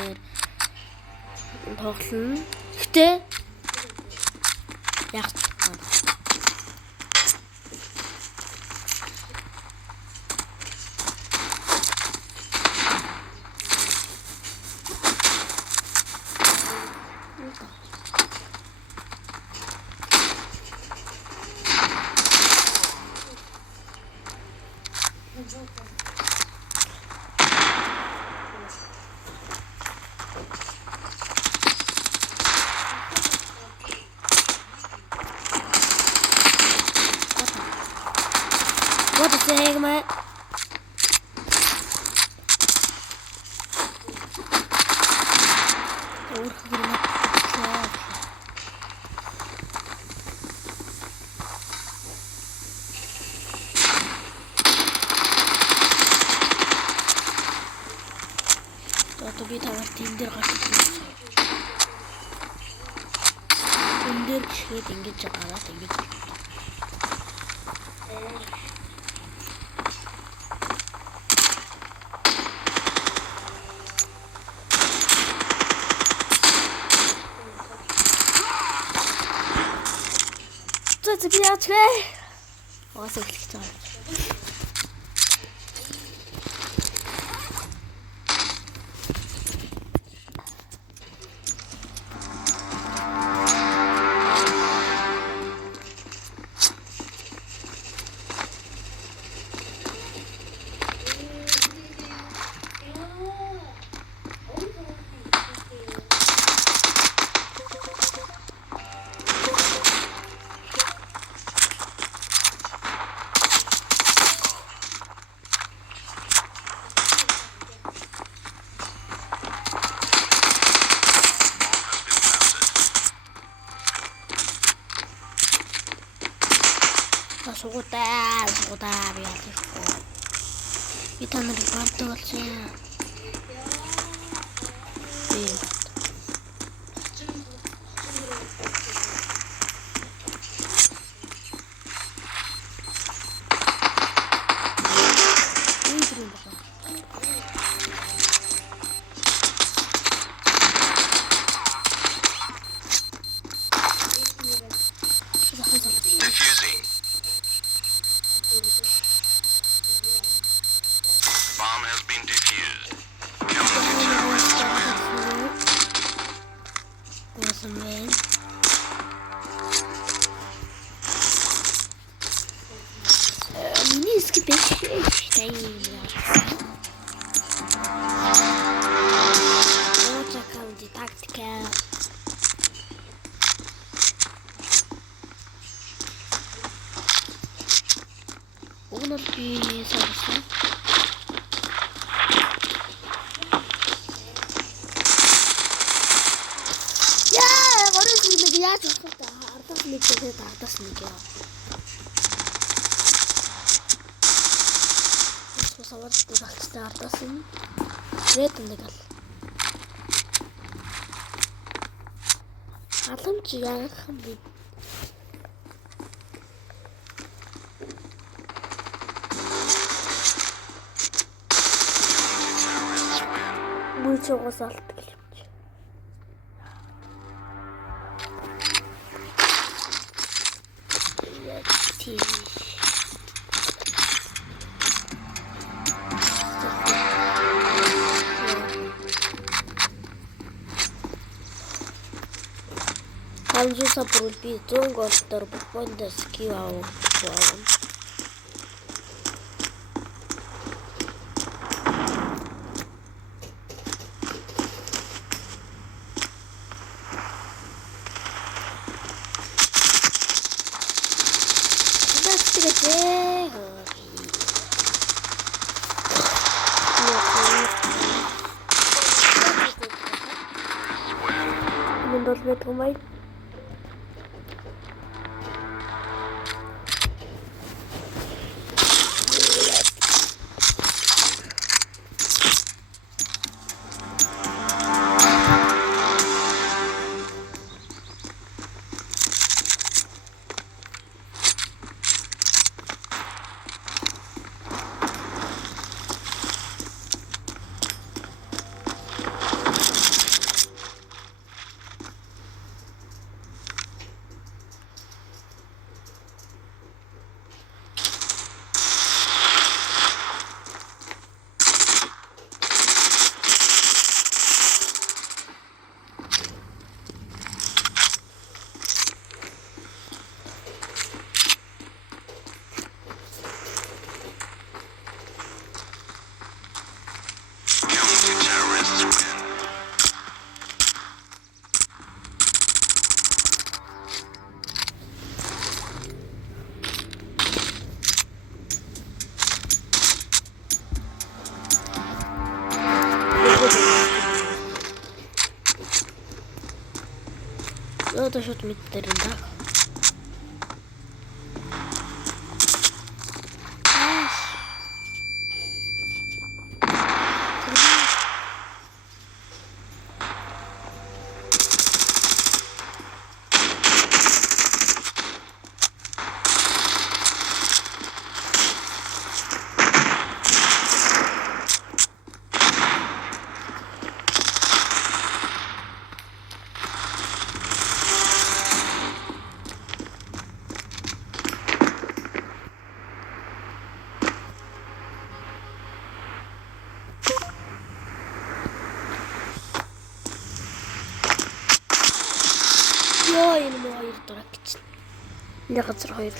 дээр тоглоно. Гэтэ яг what is the heck, man? Одоо би таваар тэн дээр гарч ирсэн. Тэн дээр чихэд ингэж гараад ингэж. За би яач вэ? Оосоо хэлчих жаа. Суудаа би ялахгүй. Би таныг бартуулсан. Би Bomb has been defused. Низкий пещерный стоит. Вот такая тактика. Угнал би сарсан. Яаж болохоо ардаас нэг тэгээд ардаас нэг яа. Сосавар дагчтай ардаас нь рэд нэг ал. Аламж яах юм бэ? Мууч уусаалт. Хамжуулсан бүрэл би 100 голдоор бомбондос кив авах. Май 여기다 셔도 밑 때린다. 아이씨. Ya elime hayır durak için. Ne kadar hayırlı.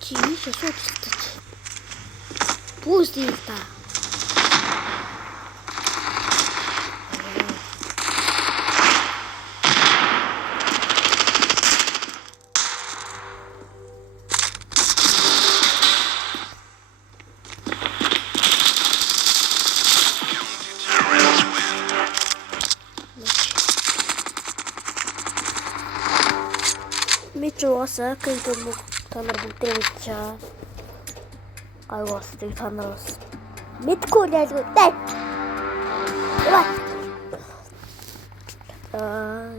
Тихо, что тут? Пусть их-то. Terrorists win. Mitchell 왔어요. 그러니까 뭐 단어를 못 때리자. 아이고 왔어. 되게 단어 왔어. 미트콜 해가지고 땡. 이봐. 아.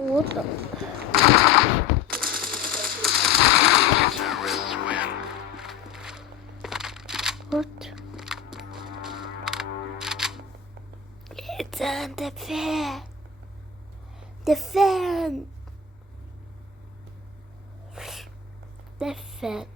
What the? Terrorists win. What? It's on the fan. The fan. The fan.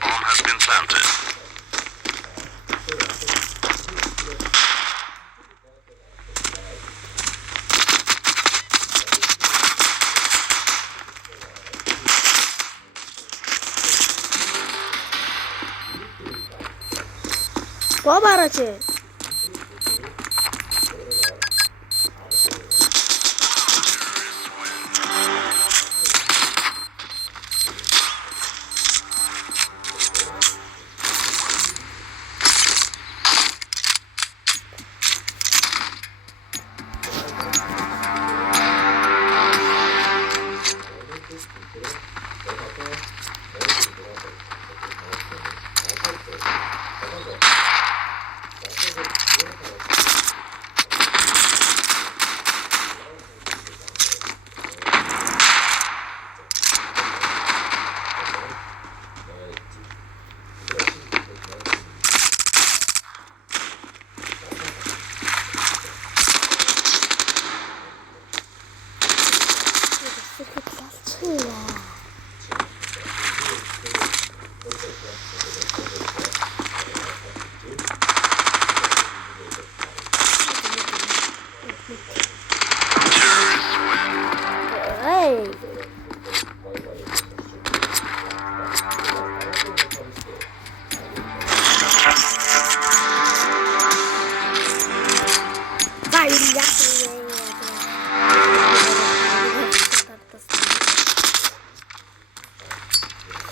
Bomb has been planted. 뭐 말하지?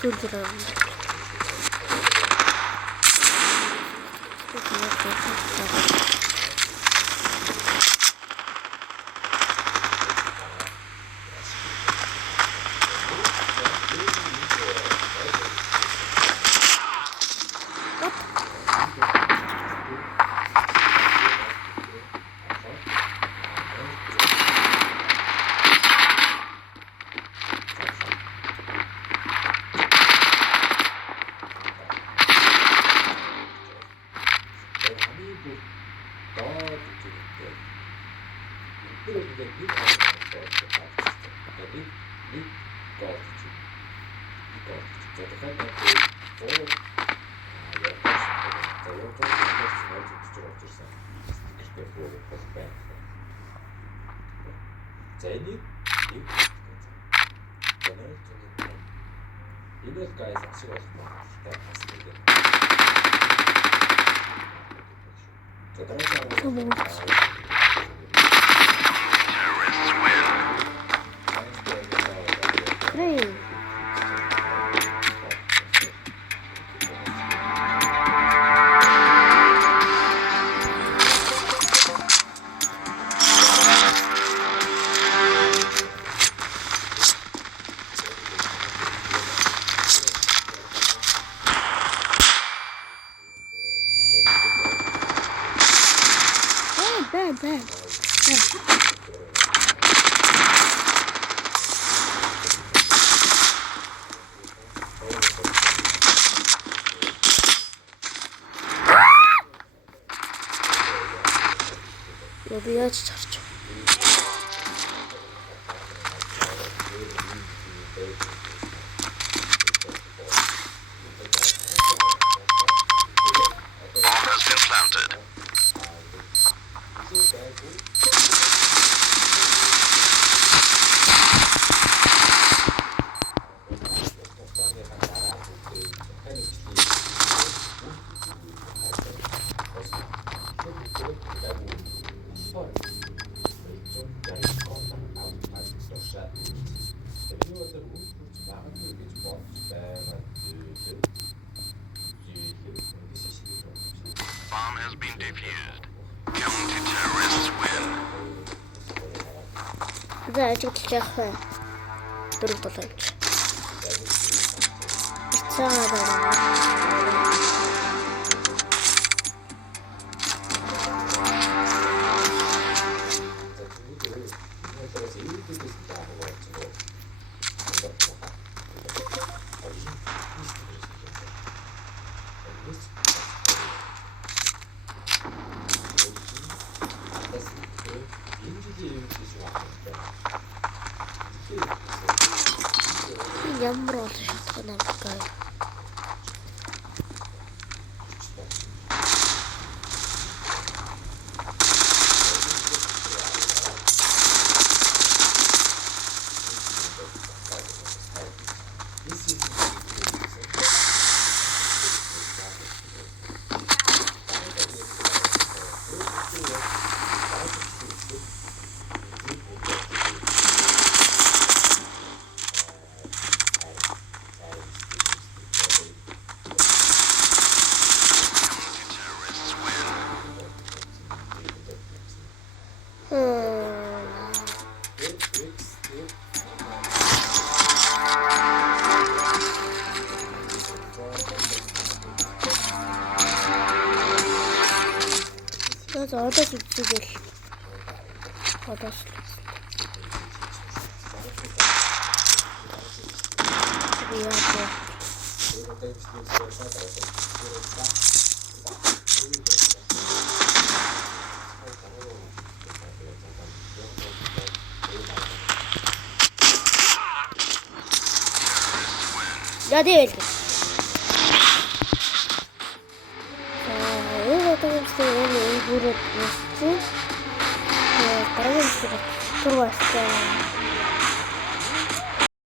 그런 줄 알았는데. Zenit, Inőtkája szakszervezetben Terrorists win. 그래. 네. 여기야지 잘했죠. Bomb has been planted. Bomb has been defused. Counter-terrorists win. 네, 아직 시작해. 누르도록. 이상하다. 얌물 얻으셨구나, 볼까요? 그래서 얻어줄 줄을 얻었어. 미안해. 야, 네. 이거 어떻게 오늘 일부러 보였지? 네, 다른 수가 들어왔어요.